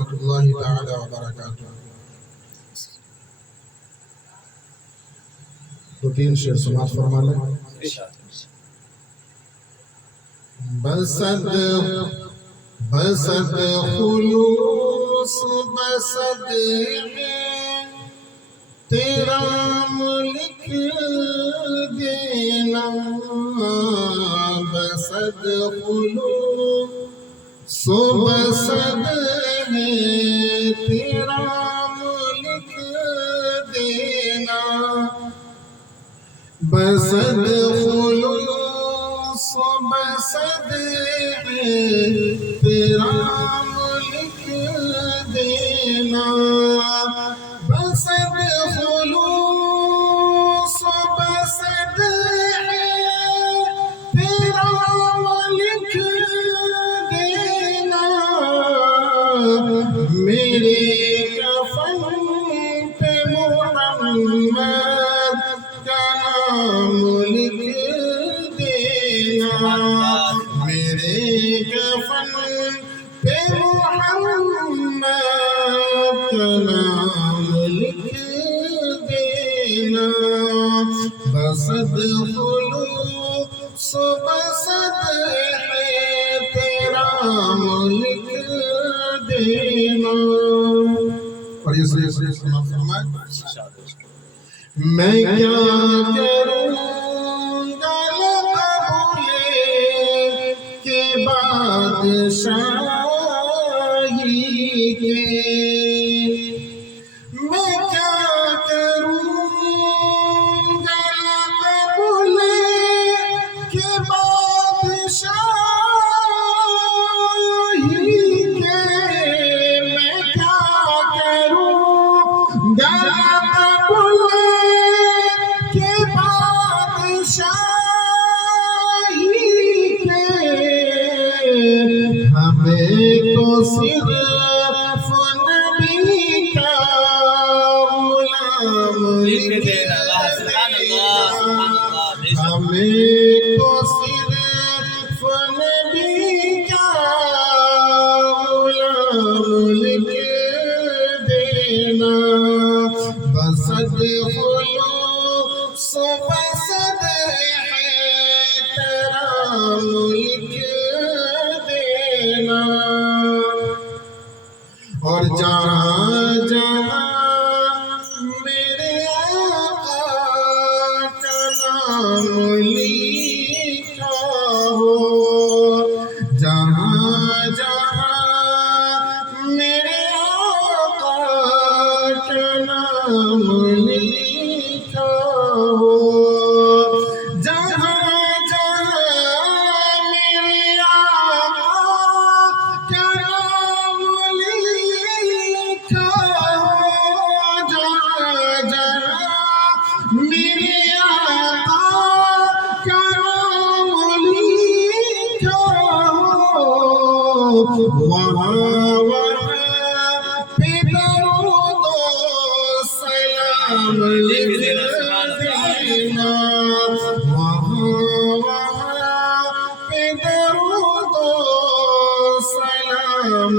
रहमतुल्लाहि ताला व बरकातुहू। दो तीन शेर समाज फरमा लें। बसद बसद खुलूस बसद तेरा लिख देना, बसद खुलूस बसद है तेरा लिख देना, बसद खुलूस बसद है तेरा लिख देना, बसद खुलूस बसद है तेरा लिख देना, मेरे कफन पे मुहम्मद का नाम लिख देना, मेरे कफन पे मुहम्मद का नाम लिख देना, बसद खुलूस बसद है तेरा लिख देना। और ये मैं क्या करूँगा लक़बुले के बादशाही के, मैं क्या करूँगा लक़बुले के बादशाही के, मैं क्या करूँगा के बादशाही के, हमें तो सिर्फ नबी का गुलाम लिख देना, हमें तो सिर्फ नबी का गुलाम लिख देना, बसद खुलूस बसद है तेरा लिख देना, और जहाँ जहाँ मेरे आका का नाम लिखा हो, जहाँ जहाँ मेरे आका का नाम लिखा हो, जहाँ जहाँ मेरे आका का नाम लिखा हो, जहाँ जहाँ मेरे आका का नाम लिखा हो, वहाँ वहाँ पे दरूद व सलाम लिख देना, वहाँ वहाँ पे दरूद व सलाम